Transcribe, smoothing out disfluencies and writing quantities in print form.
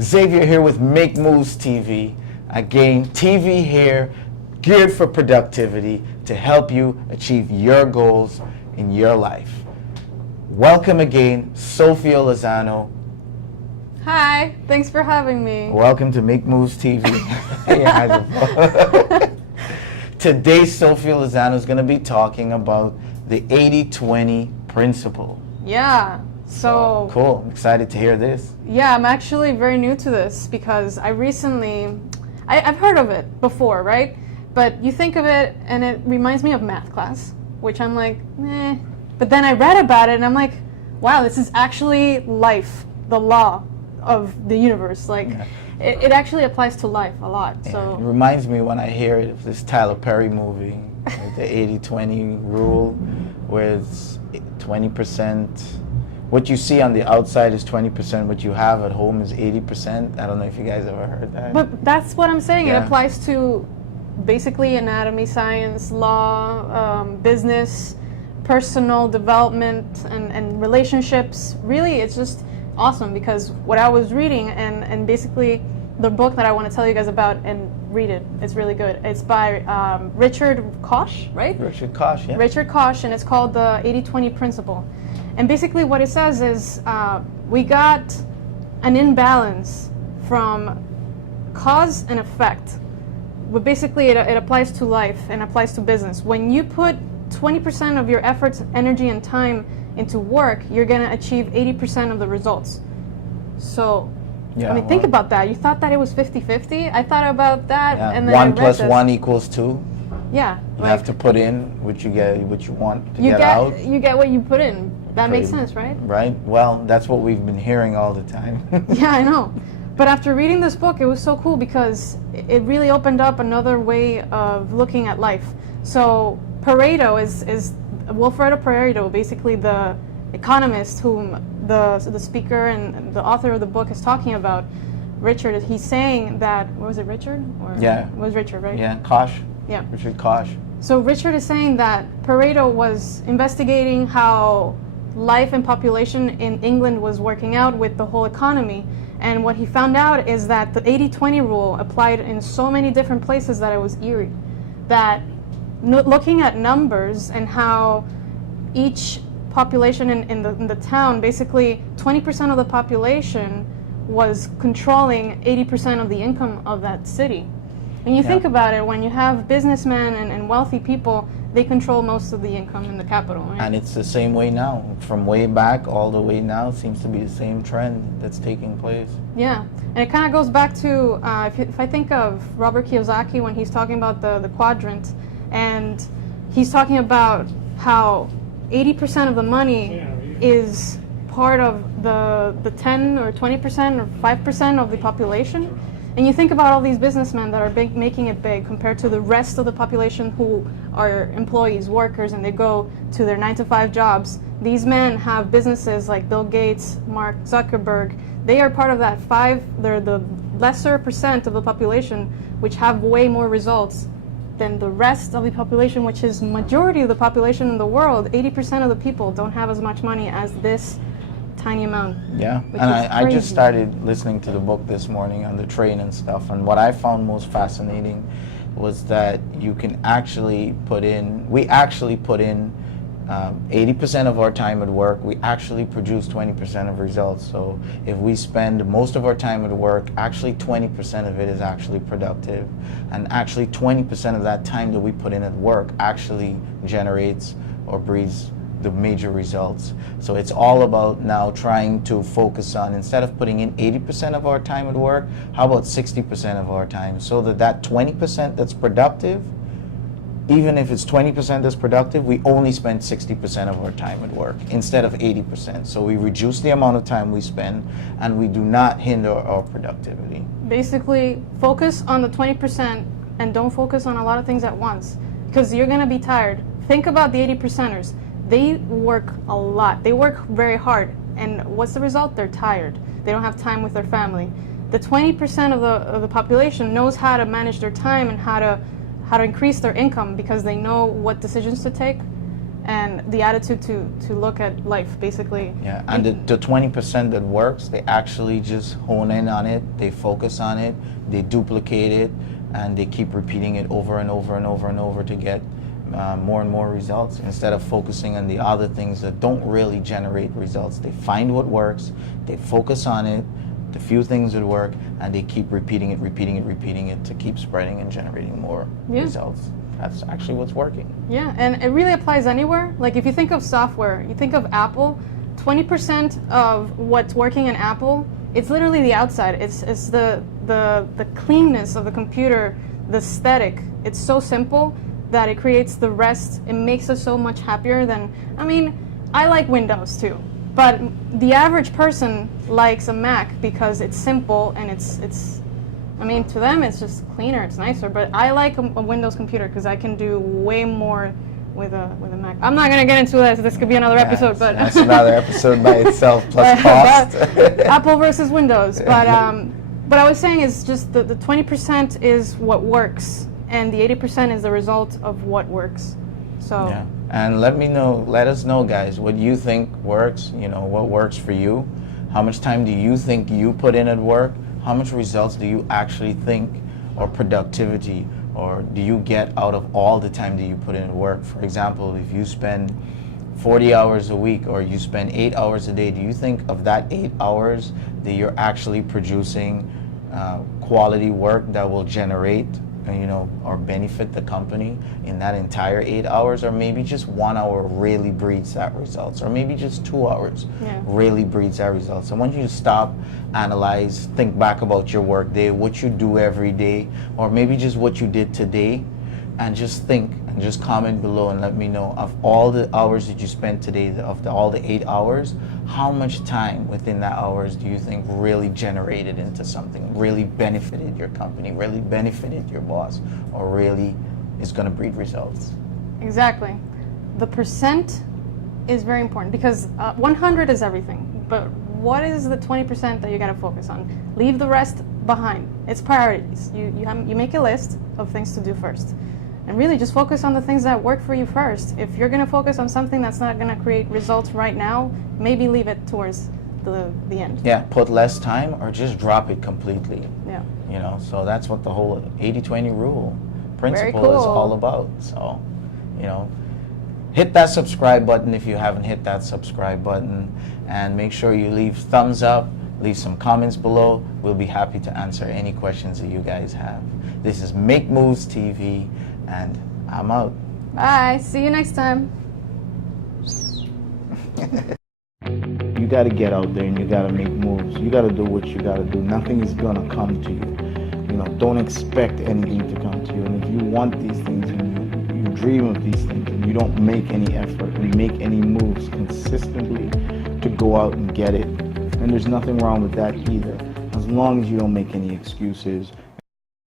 Xavier here with Make Moves TV. Again, TV here geared for productivity to help you achieve your goals in your life. Welcome again, Sofia Lizano. Hi, thanks for having me. Welcome to Make Moves TV. Today, Sofia Lizano is going to be talking about the 80-20 principle. Yeah, so cool. I'm excited to hear this. Yeah, I'm actually very new to this because I've heard of it before, right? But you think of it and it reminds me of math class, which I'm like, eh. But then I read about it and I'm like, wow, this is actually life, the law of the universe. Like, yeah. It actually applies to life a lot. Yeah. So it reminds me when I hear it of this Tyler Perry movie, like the 80-20 rule, where it's 20%. What you see on the outside is 20%. What you have at home is 80%. I don't know if you guys ever heard that. But that's what I'm saying. Yeah. It applies to basically anatomy, science, law, business, personal development, and relationships. Really, it's just awesome because what I was reading and basically the book that I want to tell you guys about and read it. It's really good. It's by Richard Koch, right? Richard Koch, yeah. Richard Koch, and it's called the 80-20 principle. And basically what it says is we got an imbalance from cause and effect. But basically it applies to life and applies to business. When you put 20% of your efforts, energy, and time into work, you're going to achieve 80% of the results. So, yeah, I mean, think about that. You thought that it was 50-50? I thought about that, yeah. And then 1 + 1 = 2. Yeah. You have to put in what you get, what you want to get out. You get what you put in. That makes sense, right? Right. Well, that's what we've been hearing all the time. Yeah, I know. But after reading this book, it was so cool because it really opened up another way of looking at life. So Pareto is Wilfredo Pareto, basically the economist whom the speaker and the author of the book is talking about. Richard, he's saying that, was it Richard? Or yeah. It was Richard, right? Yeah, Koch. Yeah. Richard Koch. So Richard is saying that Pareto was investigating how life and population in England was working out with the whole economy. And what he found out is that the 80-20 rule applied in so many different places that it was eerie. That looking at numbers and how each population in the town, basically 20% of the population was controlling 80% of the income of that city. And you think about it, when you have businessmen and wealthy people, they control most of the income in the capital. Right? And it's the same way now. From way back all the way now, seems to be the same trend that's taking place. Yeah, and it kind of goes back to, if I think of Robert Kiyosaki when he's talking about the quadrant, and he's talking about how 80% of the money is part of the 10 or 20% or 5% of the population. And you think about all these businessmen that are making it big compared to the rest of the population who are employees, workers, and they go to their 9-to-5 jobs. These men have businesses like Bill Gates, Mark Zuckerberg. They are part of that they're the lesser percent of the population which have way more results than the rest of the population, which is majority of the population in the world. 80% of the people don't have as much money as this tiny amount. Yeah, and I just started listening to the book this morning on the train and stuff, and what I found most fascinating was that you can actually we actually put in 80% of our time at work, we actually produce 20% of results. So if we spend most of our time at work, actually 20% of it is actually productive, and actually 20% of that time that we put in at work actually generates or breeds the major results. So it's all about now trying to focus on, instead of putting in 80% of our time at work, how about 60% of our time, so that 20% that's productive, even if it's 20% that's productive, we only spend 60% of our time at work instead of 80%. So we reduce the amount of time we spend and we do not hinder our productivity. Basically, focus on the 20% and don't focus on a lot of things at once, because you're going to be tired. Think about the 80%ers. They work a lot. They work very hard. And what's the result? They're tired. They don't have time with their family. The 20% of the population knows how to manage their time and how to increase their income because they know what decisions to take. and the attitude to look at life, basically. Yeah, and the 20% that works, they actually just hone in on it, they focus on it, they duplicate it, and they keep repeating it over and over and over and over to get more and more results, instead of focusing on the other things that don't really generate results. They find what works, they focus on it, the few things that work, and they keep repeating it to keep spreading and generating more results. That's actually what's working. Yeah, and it really applies anywhere. Like if you think of software, you think of Apple, 20% of what's working in Apple, it's literally the outside. It's the cleanness of the computer, the aesthetic. It's so simple that it creates the rest. It makes us so much happier than, I mean, I like Windows too, but the average person likes a Mac because it's simple and it's I mean, to them it's just cleaner, it's nicer, but I like a Windows computer because I can do way more with a Mac. I'm not going to get into this. This could be another episode, but that's another episode by itself plus cost. Apple versus Windows. But I was saying is just the 20% is what works, and the 80% is the result of what works. So yeah. And let us know, guys, what you think works, you know, what works for you. How much time do you think you put in at work? How much results do you actually think, or productivity, or do you get out of all the time that you put in at work? For example, if you spend 40 hours a week or you spend 8 hours a day, do you think of that 8 hours that you're actually producing quality work that will generate, you know, or benefit the company in that entire 8 hours? Or maybe just 1 hour really breeds that results, or maybe just 2 hours really breeds that results. I want you to stop, analyze, think back about your work day, what you do every day, or maybe just what you did today, and just think and just comment below and let me know, of all the hours that you spent today, all the 8 hours, how much time within that hours do you think really generated into something, really benefited your company, really benefited your boss, or really is going to breed results? Exactly. The percent is very important because 100 is everything, but what is the 20% that you got to focus on? Leave the rest behind. It's priorities. You make a list of things to do first. And really just focus on the things that work for you first. If you're going to focus on something that's not going to create results right now, maybe leave it towards the end. Yeah, put less time or just drop it completely. Yeah. You know, so that's what the whole 80-20 rule principle is all about. So, you know, hit that subscribe button if you haven't hit that subscribe button, and make sure you leave thumbs up, leave some comments below. We'll be happy to answer any questions that you guys have. This is Make Moves TV, and I'm out. Bye. See you next time. You got to get out there and you got to make moves. You got to do what you got to do. Nothing is going to come to you. You know, don't expect anything to come to you. And if you want these things and you dream of these things and you don't make any effort and make any moves consistently to go out and get it, and there's nothing wrong with that either, as long as you don't make any excuses